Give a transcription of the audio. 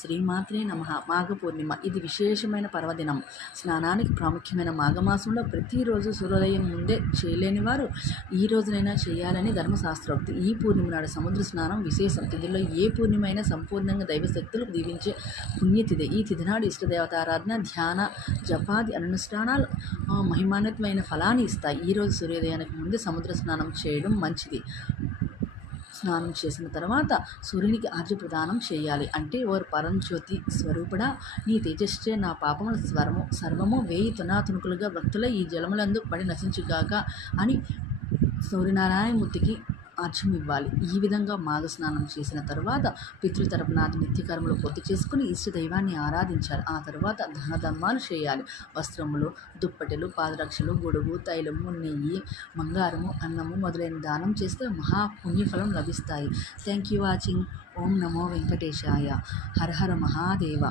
శ్రీమాత్రే నమః. మాఘ పూర్ణిమ ఇది విశేషమైన పర్వదినం. స్నానానికి ప్రాముఖ్యమైన మాఘమాసంలో ప్రతిరోజు సూర్యోదయం ముందే చేయలేని వారు ఈ రోజునైనా చేయాలని ధర్మశాస్త్రోక్తి. ఈ పూర్ణిమ నాడు సముద్ర స్నానం విశేషం. తిథిలో ఏ పూర్ణిమ అయినా సంపూర్ణంగా దైవశక్తులు దీవించే పుణ్యతిథి. ఈ తిథి నాడు ఇష్టదేవతారాధన, ధ్యాన, జపాది అనుష్ఠానాలు మహిమాన్వితమైన ఫలాన్ని ఇస్తాయి. ఈరోజు సూర్యోదయానికి ముందే సముద్ర స్నానం చేయడం మంచిది. స్నానం చేసిన తర్వాత సూర్యునికి ఆర్ఘ్య ప్రదానం చేయాలి. అంటే ఓరు పరంజ్యోతి స్వరూపుడా, నీ తేజస్సే నా పాపముల సర్వము వేయి తునాతునుకులుగా భక్తుల ఈ జలములందు పడి నశించుగాక అని సూర్యనారాయణమూర్తికి ఆర్ఘ్యం ఇవ్వాలి. ఈ విధంగా మాఘస్నానం చేసిన తరువాత పితృతర్పణాది నిత్యకర్మలు పూర్తి చేసుకుని ఇష్టదైవాన్ని ఆరాధించాలి. ఆ తర్వాత దానధర్మాలు చేయాలి. వస్త్రములు, దుప్పటెలు, పాదరక్షలు, గొడుగు, తైలము, నెయ్యి, బంగారము, అన్నము మొదలైన దానం చేస్తే మహాపుణ్యఫలం లభిస్తాయి. Thank you watching. Om Namo Venkatesaya. Hara Hara Mahadeva.